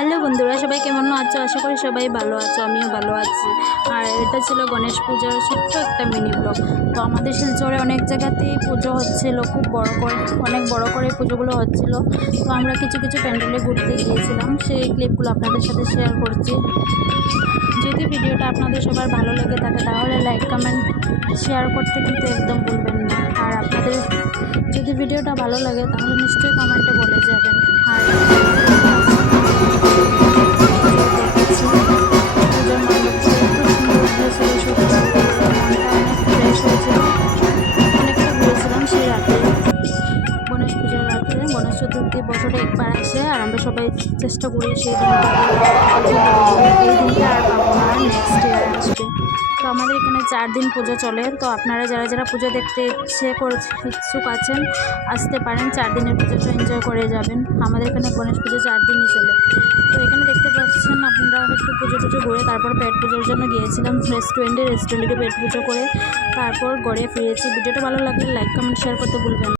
Hello বন্ধুরা, সবাই কেমন আছো? আশা করি সবাই ভালো আছো, আমিও ভালো আছি। আর এটা ছিল গণেশ পূজার ছোট্ট একটা মিনি ব্লগ। তো আমাদের শিলচরে অনেক জায়গাতেই পুজো হচ্ছিল, খুব বড় করে, অনেক বড় করে পুজোগুলো হচ্ছিল। তো আমরা কিছু কিছু প্যান্ডেলে ঘুরতে গিয়েছিলাম, সেই ক্লিপগুলো আপনাদের সাথে শেয়ার করছি। যদি ভিডিওটা আপনাদের সবার ভালো লেগে থাকে তাহলে লাইক কমেন্ট শেয়ার করতে কিন্তু একদম ভুলবেন না। আর আপনাদের যদি ভিডিওটা ভালো লাগে তাহলে নিশ্চয়ই কমেন্টে বলে যাবেন। আর পুজোর মণ্ডপটা খুব সুন্দর হয়েছিল, সত্যি মনটা অনেক ফ্রেশ হয়েছিল। অনেকটা ঘুরেছিলাম সেই রাতে, গণেশ পুজোর রাতে। গণেশ চতুর্থী বছরে একবার আসে আর আমরা সবাই চেষ্টা করি সেই দিনটা এই দিনটা আর পাবো না, নেক্সট ইয়ার আসবে। তো আমাদের এখানে 4 দিন পুজো চলে। তো আপনারা যারা যারা পুজো দেখতে ইচ্ছুক আছেন আসতে পারেন, 4 দিনের পুজোটা এনজয় করে যাবেন। আমাদের এখানে গণেশ পুজো 4 দিনই চলে। তো এখানে দেখতে পাচ্ছেন আপনারা একটু পুজো টুজো ঘুরে তারপর পেট পুজোর জন্য গিয়েছিলাম রেস্টুরেন্টে পেট পুজো করে তারপর ঘরে ফিরেছি। ভিডিওটা ভালো লাগলে লাইক কমেন্ট শেয়ার করতে ভুলবেন না।